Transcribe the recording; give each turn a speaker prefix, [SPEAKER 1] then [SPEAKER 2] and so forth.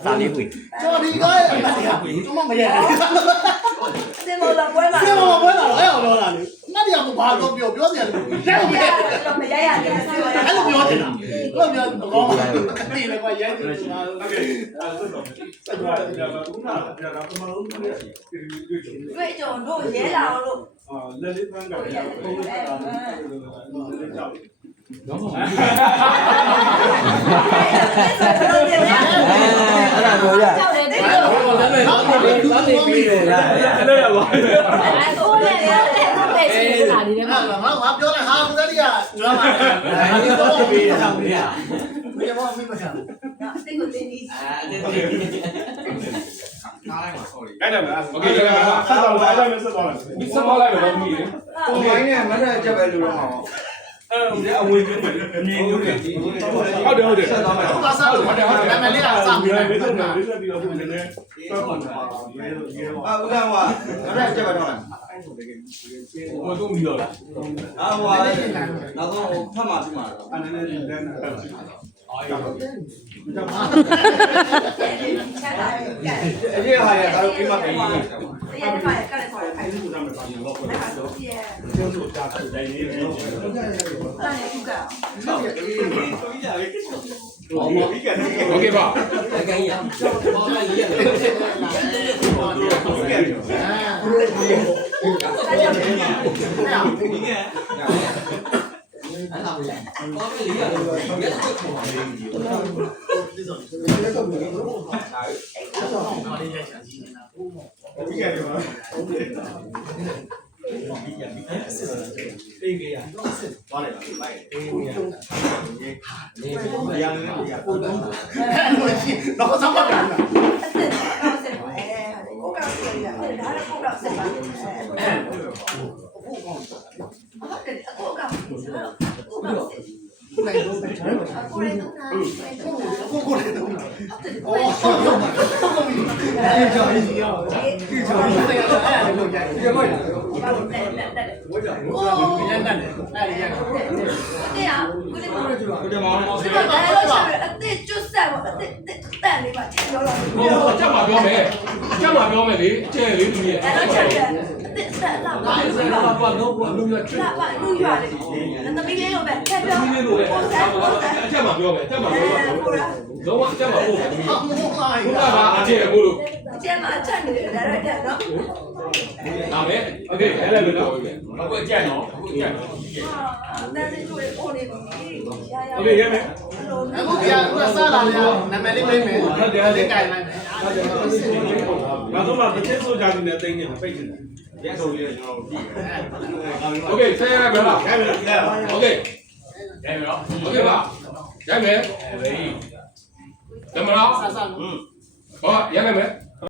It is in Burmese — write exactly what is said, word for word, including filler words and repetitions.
[SPEAKER 1] စာလေးပွေ
[SPEAKER 2] ကျွန်တော်ဒီကားရဲ့အမှတ်တရကျွန်မမရက်ဘူး
[SPEAKER 3] စင်မောလာပွဲလာ
[SPEAKER 2] စင်မပွဲလာတော့အဲ့အောင်တော့လာလေအမှတ်တရကဘာတော့ပြောပြောစရာလို့ရက်ဘူးအဲ့
[SPEAKER 3] တော့မရရဘူး
[SPEAKER 2] လိုပြောချင်တာလို့ပြောတော့တိလည်းကွာရိုက်တယ်ကျွန်တော်
[SPEAKER 4] โอเคအဲ့ဒါတော့ဆက်ကြရတာကခုနကပြတာကမလုံးနဲ့တွေ့တွေ့ချင်
[SPEAKER 3] တွေ့ကြုံတို့ရဲလာအောင်လို့
[SPEAKER 4] အာလက်လေးပန်းကလည်းပုံစံတာလေးကြောက်တော့ဟုတ်
[SPEAKER 1] အဲ့ဒါကိုရ
[SPEAKER 3] ကြောက်တယ်တိတ်
[SPEAKER 1] အဲ့ဒါကိုလည်းတော့နေတော့နေပြီးတယ်လား
[SPEAKER 4] အဲ့လိုရပါ
[SPEAKER 3] အဲ့ကိုလည်းရတယ်ဟုတ်တယ်စီးလာနေတယ်
[SPEAKER 2] ငါငါငါပြောတယ်ဟာဦးဇတိကငါမှာဒီတော့ပြီးတာပြီးတာဘယ်မှာမင်းမချာ
[SPEAKER 3] တိတ်ကိုတင်းပြီး
[SPEAKER 4] โอเคနားလိုက်ပါ sorry အဲ့ဒါမှโอเคဆက်သွားလိုက်အဲ့ဒါမှဆက်သွားလိုက်ဒီဆက်သွားလိုက်တော့ပြီးတယ်
[SPEAKER 5] ကိုမိုင်းနဲ့မတ်တက်ချက်ပဲလို့တော့အောင်
[SPEAKER 4] အဲ့ဒါအဝင်ကြီးအမြင်မျိုးတွေဟုတ်တယ်ဟုတ်တယ်ဆက်သွားမယ်
[SPEAKER 2] ဟိုကစားလို့ဟုတ်တယ်ဟုတ်တယ်နာမည်လေးကစားပြီးတယ်
[SPEAKER 4] ပြီးတော့ပြီးတော့ပြီးတော့နည်းနည်းဆောက်ပါတာရေရေ
[SPEAKER 5] အာဦးကဟိုမတ်တက်ချက်ပဲတော့လား
[SPEAKER 4] ဟိုတော့ပြီးတော့
[SPEAKER 5] အာဟိုနောက်ဆုံးဖတ်မှပြမှာတော့
[SPEAKER 4] အဲ့နည်းနည်းလမ်းနဲ့ဆက်စီအာရပါ
[SPEAKER 3] ချက်လာကဲ
[SPEAKER 5] အရေးဟာရဒါတော့ပြီးမှပြန်ပြီး
[SPEAKER 3] တရားမှာကလည်းခေါ်တယ်ခိုင်း
[SPEAKER 4] ဒီလိုမှပါရင်တော့
[SPEAKER 3] အဲ့ဒါတော့ပြဲ
[SPEAKER 4] ကျောင်းတို့ကြားတယ်တိုင်းနေတယ်
[SPEAKER 3] အဲ့ဒါလည်းခုက
[SPEAKER 4] โอเคပါ
[SPEAKER 1] အကကြီးရဘောကကြီးရတယ်
[SPEAKER 3] အဲ့ဒါ
[SPEAKER 1] အဲ့ဒါမရဘောကလေးရတယ်ရက်ချက်ခေါ်ပါလေဒီလိုဒီဆိုဒီလိုတော့ဒီလိုတော့အားလေးရိုက်ချင်နေတာဘိုးမော
[SPEAKER 4] ဒီကဲပါ
[SPEAKER 1] အေးကြီးရ
[SPEAKER 5] သွားလိုက်ပါလိုက်
[SPEAKER 1] အေးကြီးရနေပြီ
[SPEAKER 5] ရန်နေရပို့တော့
[SPEAKER 2] အဲ့လိုရှိတော့ဆောင်းပါပြန်လာ
[SPEAKER 3] အဲ့ဒါတော့ဆက်ပါအဲကိုကောက်စီရအဲ့ဒါလည်းကိုကောက်ဆက်ပါအဲဟုတ်တယ်အကိုကောက်ကိုကောက်ဆက်
[SPEAKER 2] ကိုယ်လည်းတော့ချမ်းပါ
[SPEAKER 3] ကိုလည်းတော့နားကို
[SPEAKER 2] ကိုကိုလည်းတော့အော်ဟုတ်ဟုတ်ဟုတ်ပြီအဲ့ကြောင့်ဒီရောဒီကြောင့်ဒီအဲ့ဒါလည်းလုပ်ကြတယ်ဒီမှာ
[SPEAKER 3] တက်တက်တက်
[SPEAKER 2] ကိုကြောင့်ကိုရန်တယ်အဲ့ဒီရန်
[SPEAKER 3] တဲ့ဟာကိုလည်းကိုလည်း
[SPEAKER 5] ကိုကြမောင်း
[SPEAKER 3] ဒီမှာတော့အစ်ကျွတ်ဆက်ပါအစ်တက်လေးပါချက်ရောလာ
[SPEAKER 4] ဟိုအချက်မှာပြောမယ်အချက်မှာပြောမယ်လေအကျဲလေးလူကြီး
[SPEAKER 3] အဲ့တော့ချက်တယ်အစ်ဆက်လာပါ
[SPEAKER 4] အဲ့ဒါကတော့တော့ဘာလို့လဲချက်
[SPEAKER 3] လာပါလူရွာလေးသမီးလေးလိုပဲချက်ပြော
[SPEAKER 4] ဒီလိုလေအချက်မှာပြောမယ်အချက်မှာပြောပါလုံးဝအချက်မှာပို့မယ်
[SPEAKER 2] အမိုးပါ
[SPEAKER 4] ဘုရားကအကျဲမို့လို့
[SPEAKER 3] ကျမချက်နေတယ်ဒါတော့တက်နော်
[SPEAKER 4] ဒါပဲโอเคအဲ့ဒါပဲတော့အခုအကျဲနော်အခုအကျဲနော်
[SPEAKER 3] တန်းလေးတို့လေးပေါ်နေပြီရရ
[SPEAKER 4] โอเคရမယ်
[SPEAKER 2] အခုကကစားလာလေနာမည်လေးမိမယ်ဟုတ်တယ်လေးကြိုင်လိုက်မယ်
[SPEAKER 4] နောက်ဆုံးမှတစ်ချက်ဆိုကြတယ်နဲ့တိတ်နေပိတ်နေတယ်
[SPEAKER 5] ရဲဆိုလေးကျွန်တော်ကြည့်တယ်
[SPEAKER 4] โอเคဆရာရမယ်လား
[SPEAKER 5] ရဲမယ်ကြည့်လိုက်ပါ
[SPEAKER 4] โอเคရမယ်နော်โอเคပါရမယ်ဟေးတမလား
[SPEAKER 2] ဆာဆာ
[SPEAKER 4] ဟောရမယ်မယ်